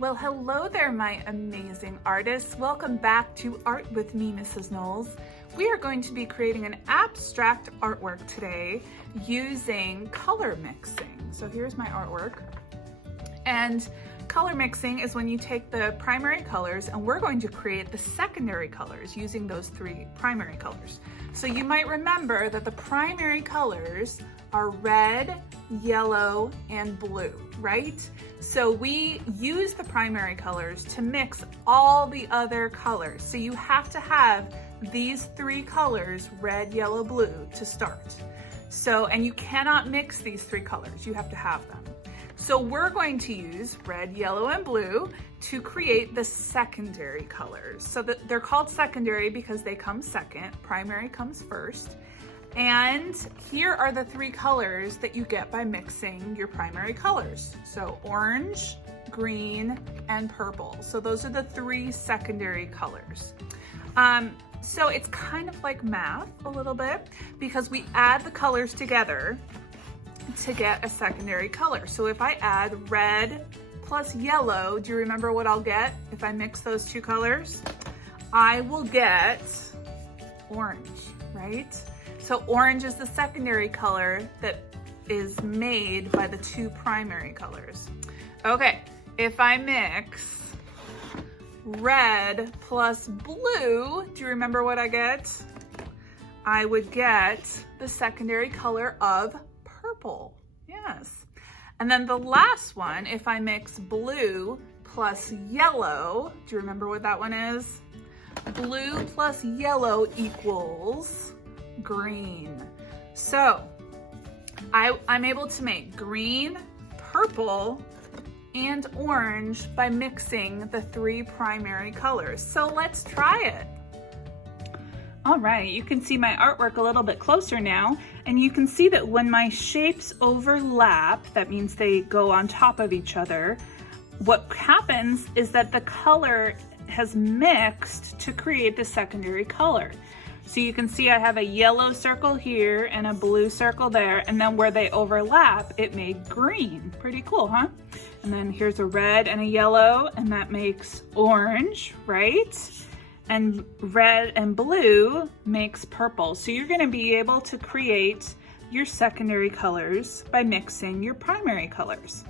Well, hello there, my amazing artists. Welcome back to Art with me, Mrs. Knowles. We are going to be creating an abstract artwork today using color mixing. So here's my artwork. And color mixing is when you take the primary colors and we're going to create the secondary colors using those three primary colors. So you might remember that the primary colors are red, yellow, and blue, right? So we use the primary colors to mix all the other colors. So you have to have these three colors, red, yellow, blue, to start. So, and you cannot mix these three colors, you have to have them. So we're going to use red, yellow, and blue to create the secondary colors. So that they're called secondary because they come second, primary comes first. And here are the three colors that you get by mixing your primary colors. So orange, green, and purple. So those are the three secondary colors. So it's kind of like math a little bit because we add the colors together to get a secondary color. So if I add red plus yellow, do you remember what I'll get if I mix those two colors? I will get orange, right? So orange is the secondary color that is made by the two primary colors. Okay, if I mix red plus blue, do you remember what I get? I would get the secondary color of purple, yes. And then the last one, if I mix blue plus yellow, do you remember what that one is? Blue plus yellow equals green. So I'm able to make green, purple, and orange by mixing the three primary colors. So let's try it. All right, you can see my artwork a little bit closer now, and you can see that when my shapes overlap, that means they go on top of each other, what happens is that the color has mixed to create the secondary color. So you can see I have a yellow circle here and a blue circle there, and then where they overlap, it made green. Pretty cool, huh? And then here's a red and a yellow, and that makes orange, right? And red and blue makes purple. So you're gonna be able to create your secondary colors by mixing your primary colors.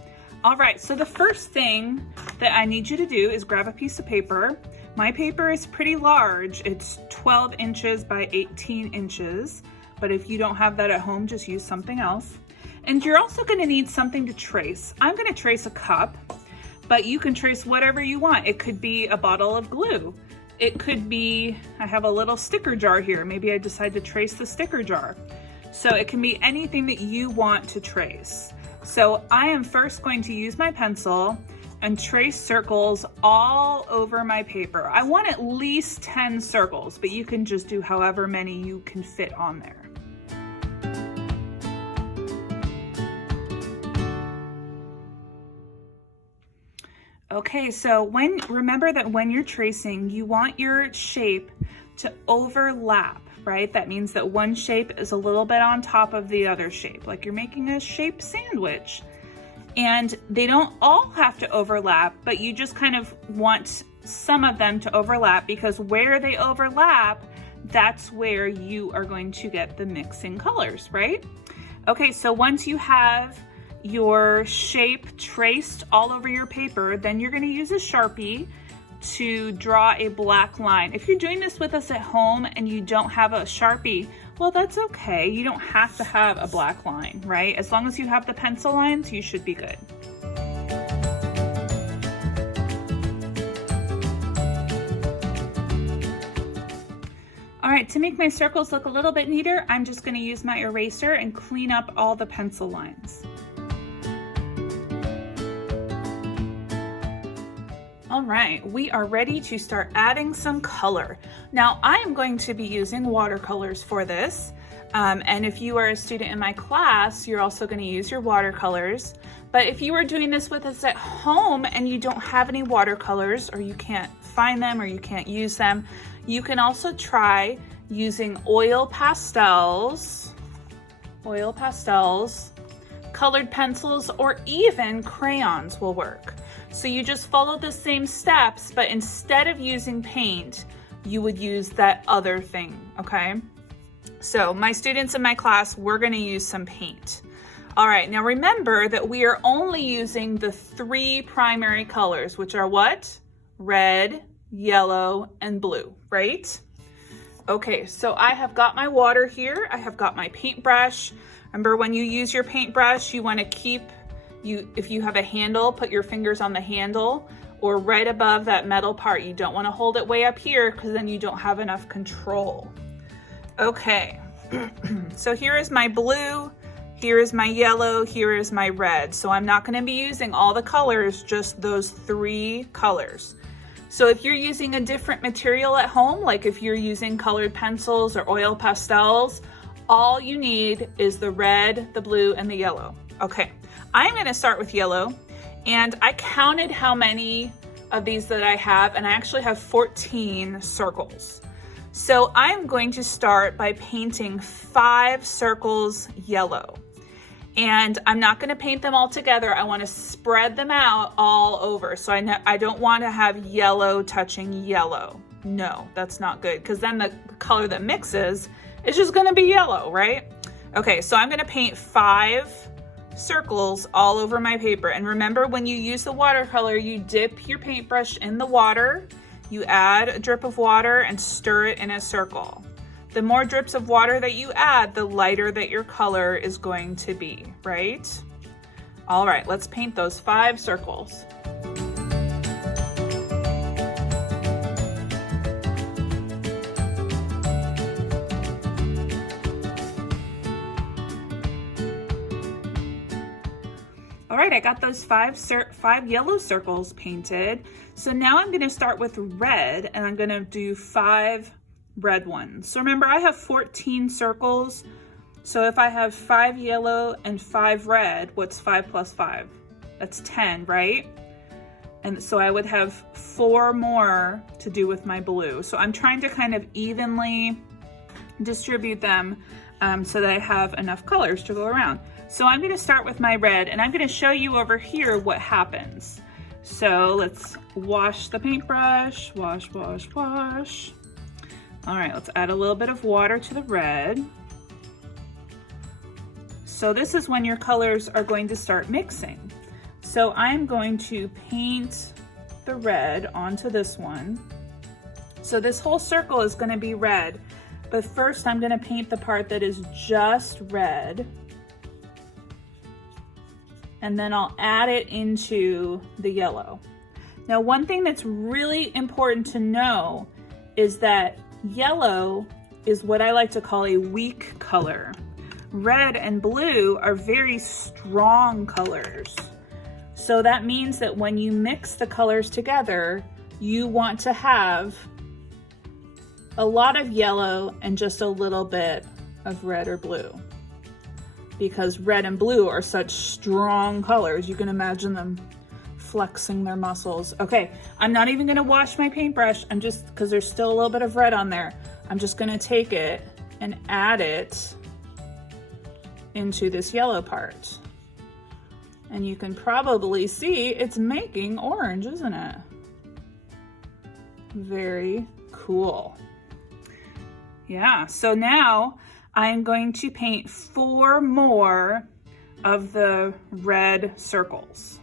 All right, so the first thing that I need you to do is grab a piece of paper. My paper is pretty large. It's 12 inches by 18 inches. But if you don't have that at home, just use something else. And you're also gonna need something to trace. I'm gonna trace a cup, but you can trace whatever you want. It could be a bottle of glue. It could be, I have a little sticker jar here. Maybe I decide to trace the sticker jar. So it can be anything that you want to trace. So I am first going to use my pencil and trace circles all over my paper. I want at least 10 circles, but you can just do however many you can fit on there. Okay, so remember that when you're tracing, you want your shape to overlap, right? That means that one shape is a little bit on top of the other shape, like you're making a shaped sandwich. And they don't all have to overlap, but you just kind of want some of them to overlap because where they overlap, that's where you are going to get the mixing colors, right? Okay, so once you have your shape traced all over your paper, then you're gonna use a Sharpie to draw a black line. If you're doing this with us at home and you don't have a Sharpie, well, that's okay. You don't have to have a black line, right? As long as you have the pencil lines, you should be good. All right, to make my circles look a little bit neater, I'm just gonna use my eraser and clean up all the pencil lines. All right, we are ready to start adding some color. Now, I am going to be using watercolors for this. And if you are a student in my class, you're also going to use your watercolors. But if you are doing this with us at home and you don't have any watercolors, or you can't find them or you can't use them, you can also try using oil pastels, colored pencils, or even crayons will work. So you just follow the same steps, but instead of using paint, you would use that other thing, okay? So my students in my class, we're gonna use some paint. All right, now remember that we are only using the 3 primary colors, which are what? Red, yellow, and blue, right? Okay, so I have got my water here. I have got my paintbrush. Remember, when you use your paintbrush, you wanna keep, if you have a handle, put your fingers on the handle or right above that metal part. You don't wanna hold it way up here because then you don't have enough control. Okay, so here is my blue, here is my yellow, here is my red. So I'm not gonna be using all the colors, just those 3 colors. So if you're using a different material at home, like if you're using colored pencils or oil pastels, all you need is the red, the blue, and the yellow. Okay, I'm gonna start with yellow, and I counted how many of these that I have, and I actually have 14 circles. So I'm going to start by painting 5 circles yellow. And I'm not gonna paint them all together. I wanna spread them out all over. So I don't wanna have yellow touching yellow. No, that's not good, because then the color that mixes is just gonna be yellow, right? Okay, so I'm gonna paint 5 circles all over my paper. And remember, when you use the watercolor, you dip your paintbrush in the water, you add a drip of water and stir it in a circle. The more drips of water that you add, the lighter that your color is going to be, right? All right, let's paint those 5 circles. All right, I got those 5 yellow circles painted. So now I'm gonna start with red, and I'm gonna do 5 red ones. So remember, I have 14 circles. So if I have 5 yellow and 5 red, what's 5 plus 5? That's 10, right? And so I would have 4 more to do with my blue. So I'm trying to kind of evenly distribute them so that I have enough colors to go around. So I'm gonna start with my red, and I'm gonna show you over here what happens. So let's wash the paintbrush, wash, wash, wash. All right, let's add a little bit of water to the red. So this is when your colors are going to start mixing. So I'm going to paint the red onto this one. So this whole circle is gonna be red, but first I'm gonna paint the part that is just red. And then I'll add it into the yellow. Now, one thing that's really important to know is that yellow is what I like to call a weak color. Red and blue are very strong colors. So that means that when you mix the colors together, you want to have a lot of yellow and just a little bit of red or blue. Because red and blue are such strong colors, you can imagine them flexing their muscles. Okay, I'm not even gonna wash my paintbrush. I'm just, because there's still a little bit of red on there, I'm just gonna take it and add it into this yellow part. And you can probably see it's making orange, isn't it? Very cool. Yeah, so now I'm going to paint 4 more of the red circles.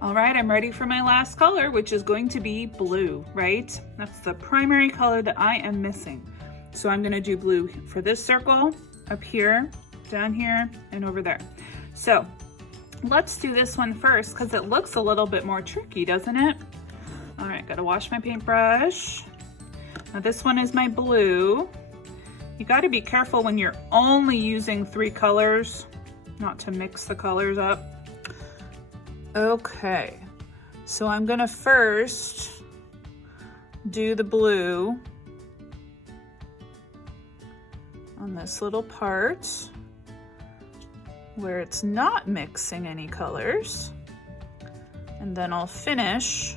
All right, I'm ready for my last color, which is going to be blue, right? That's the primary color that I am missing. So I'm gonna do blue for this circle, up here, down here, and over there. So let's do this one first because it looks a little bit more tricky, doesn't it? All right, gotta wash my paintbrush. Now this one is my blue. You gotta be careful when you're only using 3 colors, not to mix the colors up. Okay, so I'm gonna first do the blue on this little part where it's not mixing any colors. And then I'll finish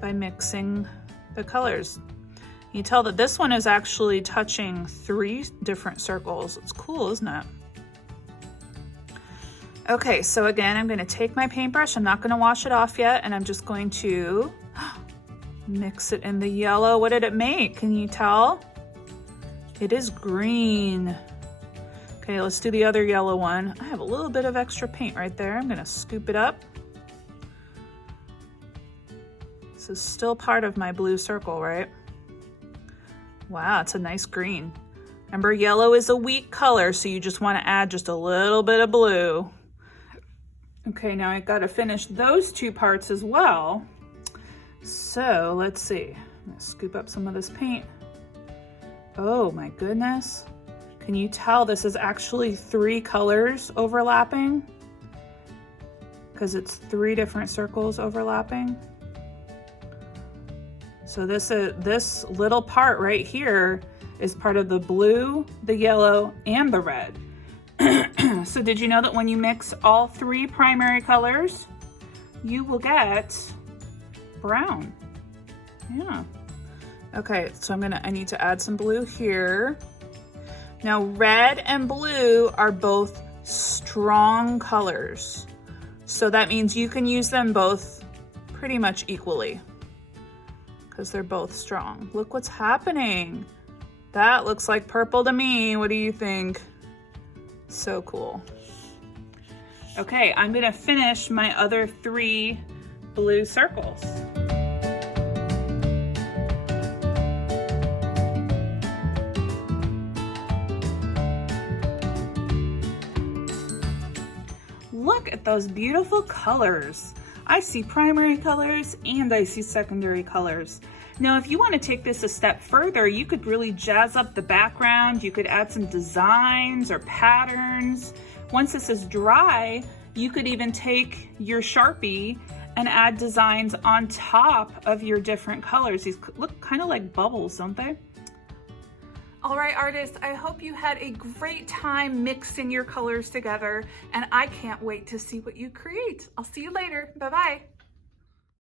by mixing the colors. You tell that this one is actually touching 3 different circles. It's cool, isn't it? Okay, so again, I'm gonna take my paintbrush. I'm not gonna wash it off yet, and I'm just going to mix it in the yellow. What did it make? Can you tell? It is green. Okay, let's do the other yellow one. I have a little bit of extra paint right there. I'm gonna scoop it up. This is still part of my blue circle, right? Wow, it's a nice green. Remember, yellow is a weak color, so you just wanna add just a little bit of blue. Okay, now I gotta finish those 2 parts as well. So let's see. I'm gonna scoop up some of this paint. Oh my goodness. Can you tell this is actually 3 colors overlapping? Because it's 3 different circles overlapping. So this little part right here is part of the blue, the yellow, and the red. So did you know that when you mix all 3 primary colors, you will get brown? Yeah. Okay, so I need to add some blue here. Now red and blue are both strong colors. So that means you can use them both pretty much equally because they're both strong. Look what's happening. That looks like purple to me. What do you think? So cool. Okay, I'm gonna finish my other 3 blue circles. Look at those beautiful colors. I see primary colors and I see secondary colors. Now, if you want to take this a step further, you could really jazz up the background. You could add some designs or patterns. Once this is dry, you could even take your Sharpie and add designs on top of your different colors. These look kind of like bubbles, don't they? All right, artists, I hope you had a great time mixing your colors together, and I can't wait to see what you create. I'll see you later. Bye-bye.